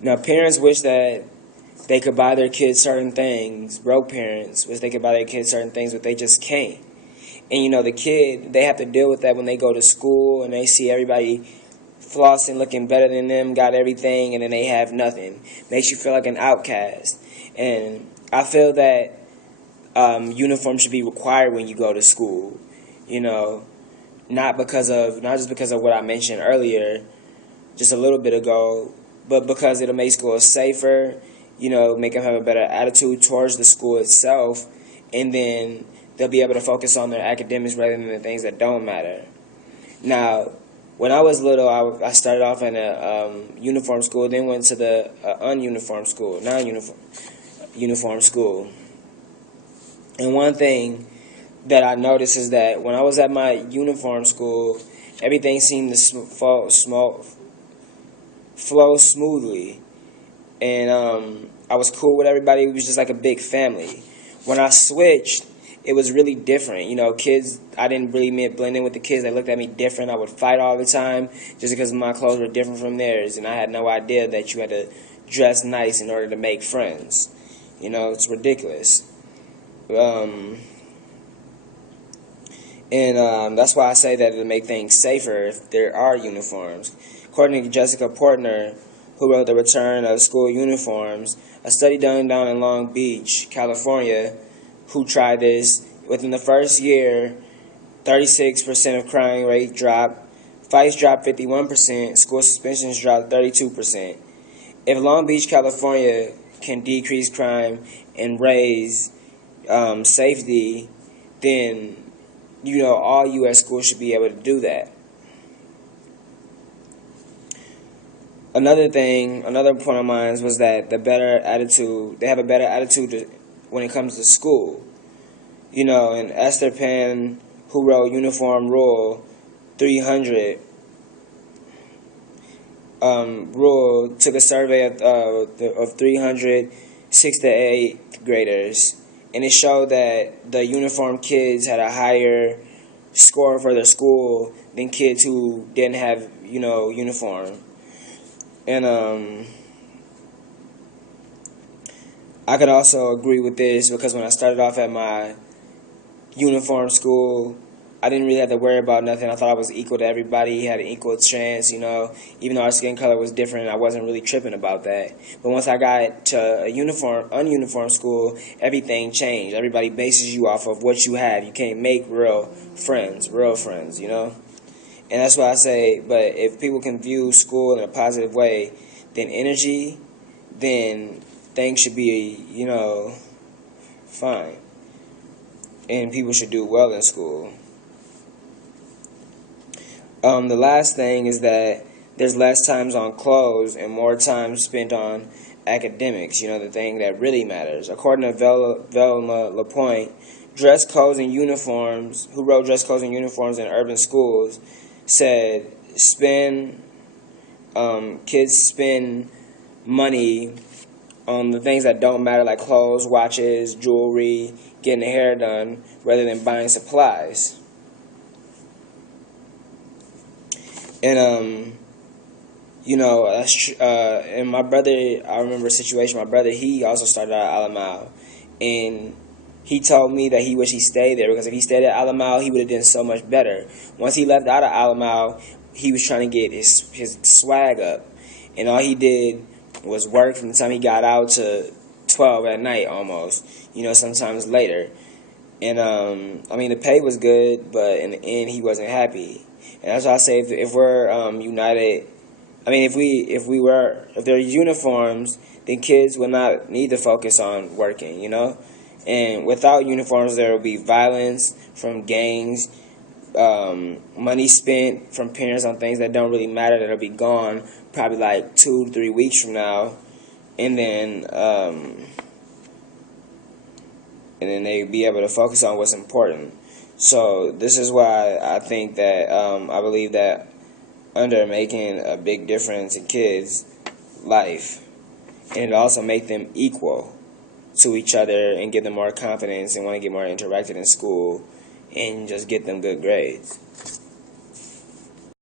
Now, parents wish that they could buy their kids certain things. Broke parents wish they could buy their kids certain things, but they just can't. And the kid, they have to deal with that when they go to school and they see everybody flossing, looking better than them, got everything, and then they have nothing. Makes you feel like an outcast. And I feel that uniform should be required when you go to school. You know, not just because of what I mentioned earlier, just a little bit ago, but because it'll make school safer. Make them have a better attitude towards the school itself, and then they'll be able to focus on their academics rather than the things that don't matter. Now, when I was little, I started off in a uniform school, then went to the ununiform school, non-uniform uniform school. And one thing that I noticed is that when I was at my uniform school, everything seemed to flow smoothly, and I was cool with everybody. It was just like a big family. When I switched, it was really different. Kids, I didn't really blend in with the kids. They looked at me different. I would fight all the time just because my clothes were different from theirs, and I had no idea that you had to dress nice in order to make friends. It's ridiculous. And that's why I say that it'll make things safer if there are uniforms. According to Jessica Portner, who wrote The Return of School Uniforms, a study done down in Long Beach, California, who tried this, within the first year, 36% of crime rate dropped, fights dropped 51%, school suspensions dropped 32%. If Long Beach, California can decrease crime and raise safety, then all U.S. schools should be able to do that. Another point of mine was that they have a better attitude when it comes to school. And Esther Penn, who wrote Uniform Rule 300, took a survey of 300 6th to 8th graders, and it showed that the uniform kids had a higher score for their school than kids who didn't have uniform. And I could also agree with this because when I started off at my uniform school, I didn't really have to worry about nothing. I thought I was equal to everybody, had an equal chance, even though our skin color was different, I wasn't really tripping about that. But once I got to a ununiform school, everything changed. Everybody bases you off of what you have. You can't make real friends, And that's why I say, but if people can view school in a positive way, then things should be, fine. And people should do well in school. The last thing is that there's less times on clothes and more time spent on academics, the thing that really matters. According to Velma LaPointe, who wrote Dress Codes and Uniforms in Urban Schools, said kids spend money on the things that don't matter, like clothes, watches, jewelry, getting their hair done, rather than buying supplies. And and my brother, I remember a situation. My brother, he also started out at Alamo, and he told me that he wished he stayed there because if he stayed at Alamo, he would have done so much better. Once he left out of Alamo, he was trying to get his swag up, and all he did was work from the time he got out to 12 at night almost, sometimes later. And the pay was good, but in the end, he wasn't happy. And that's why I say if we're united, if there are uniforms, then kids will not need to focus on working, And without uniforms, there will be violence from gangs, money spent from parents on things that don't really matter, that'll be gone probably like 2 to 3 weeks from now, and then they'll be able to focus on what's important. So this is why I think that I believe that under making a big difference in kids' life, and it also make them equal to each other and give them more confidence and want to get more interacted in school and just get them good grades.